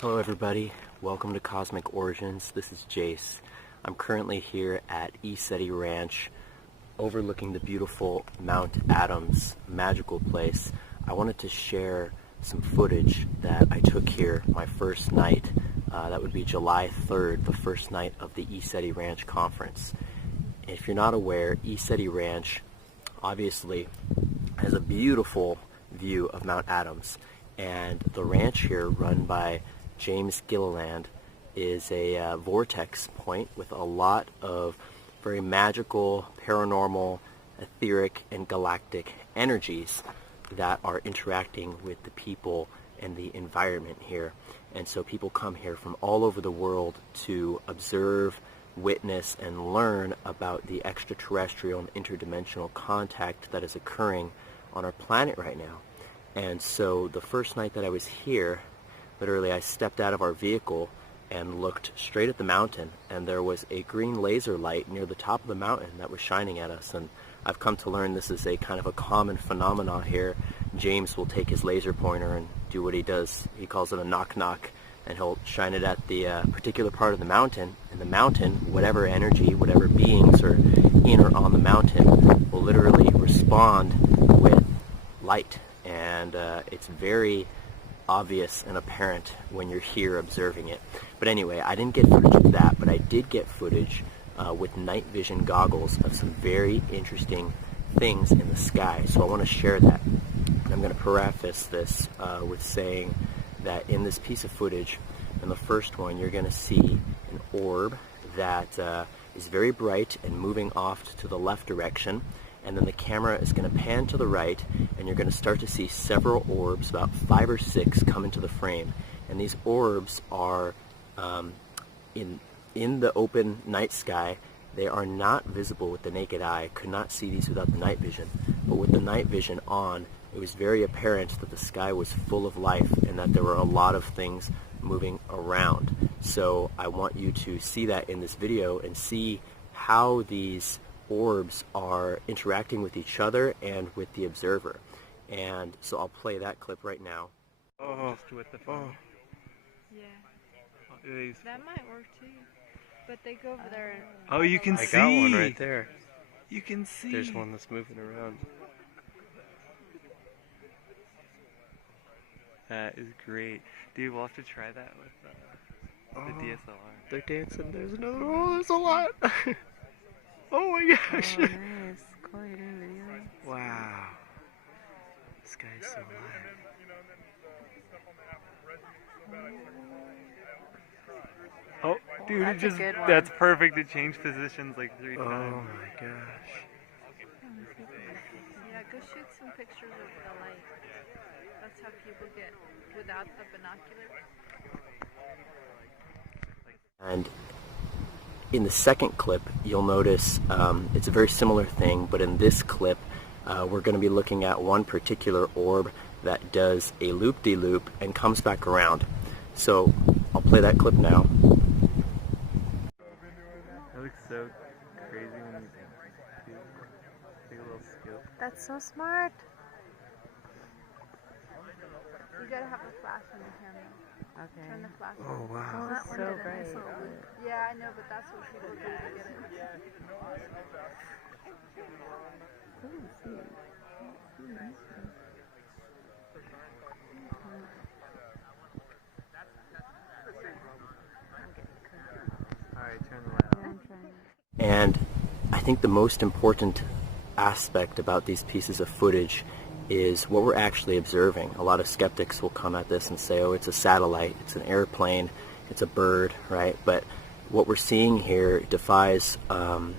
Hello everybody, welcome to Cosmic Origins. This is Jayse. I'm currently here at Eceti Ranch overlooking the beautiful Mount Adams magical place. I wanted to share some footage that I took here my first night. That would be July 3rd, the first night of the Eceti Ranch conference. If you're not aware, Eceti Ranch obviously has a beautiful view of Mount Adams, and the ranch here, run by James Gilliland, is a vortex point with a lot of very magical, paranormal, etheric, and galactic energies that are interacting with the people and the environment here. And so people come here from all over the world to observe, witness, and learn about the extraterrestrial and interdimensional contact that is occurring on our planet right now. And so the first night that I was here, literally I stepped out of our vehicle and looked straight at the mountain, and there was a green laser light near the top of the mountain that was shining at us. And I've come to learn this is a kind of a common phenomenon here. James will take his laser pointer and do what he does. He calls it a knock-knock, and he'll shine it at the particular part of the mountain. And the mountain, whatever energy, whatever beings are in or on the mountain, will literally respond with light. And it's very obvious and apparent when you're here observing it. But anyway, I didn't get footage of that, but I did get footage with night vision goggles of some very interesting things in the sky. So I want to share that. And I'm going to preface this with saying that in this piece of footage, in the first one, you're going to see an orb that is very bright and moving off to the left direction. And then the camera is going to pan to the right, and you're going to start to see several orbs, about 5 or 6, come into the frame. And these orbs are in the open night sky. They are not visible with the naked eye. Could not see these without the night vision. But with the night vision on, it was very apparent that the sky was full of life and that there were a lot of things moving around. So I want you to see that in this video and see how these orbs are interacting with each other and with the observer. And so I'll play that clip right now. Just with the phone. Yeah. That might work too. But they go over there and... Oh, you can see! I got one right there. You can see! There's one that's moving around. That is great. Dude, we'll have to try that with the DSLR. They're dancing. There's another one. Oh, there's a lot. Oh my gosh. Oh, nice. Cool, you're doing videos. Wow. This guy's so alive. Oh, dude, that's a good one. that's perfect. It changed positions like 3 Oh times. my gosh. Yeah, go shoot some pictures of the light. That's how people get without the binocular. And in the second clip, you'll notice it's a very similar thing, but in this clip, we're going to be looking at one particular orb that does a loop-de-loop and comes back around. So I'll play that clip now. That looks so crazy when you do take a little scoop. That's so smart. You gotta have a flash on the camera. Okay. Turn the flash on. Oh wow. Oh, that's so bright. Yeah, I know, but that's what people do to get it. Alright, turn the light on. And I think the most important aspect about these pieces of footage is what we're actually observing. A lot of skeptics will come at this and say, oh, it's a satellite, it's an airplane, it's a bird, right? But what we're seeing here defies all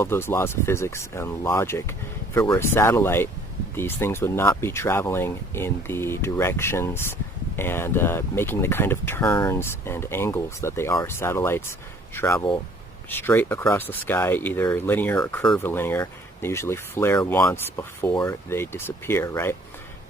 of those laws of physics and logic. If it were a satellite, these things would not be traveling in the directions and making the kind of turns and angles that they are. Satellites travel straight across the sky, either linear or curvilinear. They usually flare once before they disappear, right?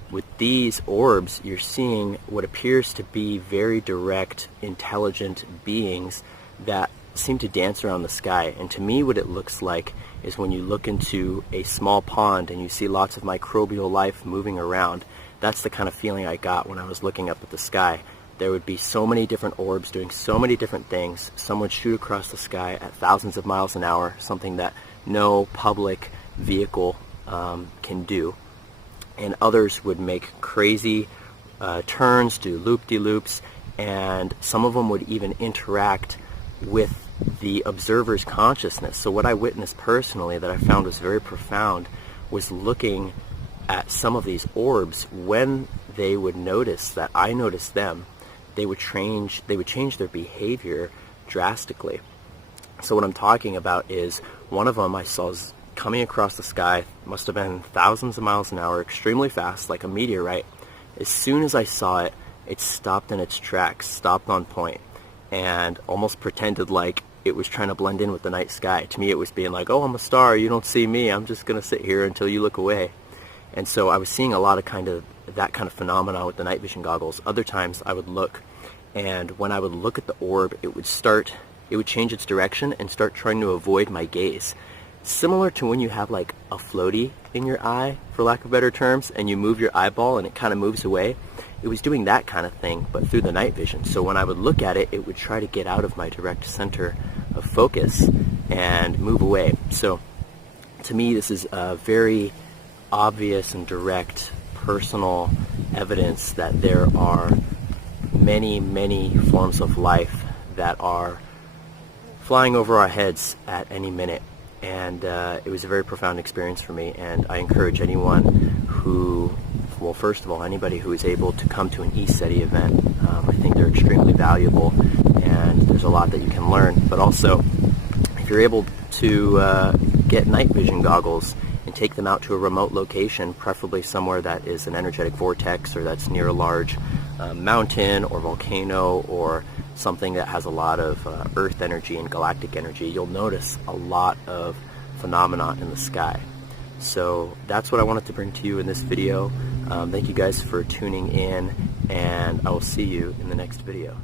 With these orbs, you're seeing what appears to be very direct, intelligent beings that seem to dance around the sky. And to me, what it looks like is when you look into a small pond and you see lots of microbial life moving around. That's the kind of feeling I got when I was looking up at the sky. there would be so many different orbs doing so many different things. Some would shoot across the sky at thousands of miles an hour, something that no public vehicle can do. And others would make crazy turns, do loop-de-loops, and some of them would even interact with the observer's consciousness. So what I witnessed personally that I found was very profound was looking at some of these orbs. When they would notice that I noticed them, they would change their behavior drastically. So what I'm talking about is one of them I saw coming across the sky, must have been thousands of miles an hour, extremely fast, like a meteorite. As soon as I saw it, it stopped in its tracks, stopped on point, and almost pretended like it was trying to blend in with the night sky. To me, it was being like, oh, I'm a star, you don't see me, I'm just going to sit here until you look away. And so I was seeing a lot of that kind of phenomena with the night vision goggles. Other times I would look, and when I would look at the orb, it would change its direction and start trying to avoid my gaze. Similar to when you have like a floaty in your eye, for lack of better terms, and you move your eyeball and it kind of moves away. It was doing that kind of thing, but through the night vision. So when I would look at it, it would try to get out of my direct center of focus and move away. So to me, this is a very obvious and direct personal evidence that there are many, many forms of life that are flying over our heads at any minute. And it was a very profound experience for me, and I encourage anyone who, well, first of all, anybody who is able to come to an Eceti event. I think they're extremely valuable, and there's a lot that you can learn. But also, if you're able to get night vision goggles and take them out to a remote location, preferably somewhere that is an energetic vortex or that's near a large mountain or volcano or something that has a lot of earth energy and galactic energy, you'll notice a lot of phenomena in the sky. So that's what I wanted to bring to you in this video. Thank you guys for tuning in, and I will see you in the next video.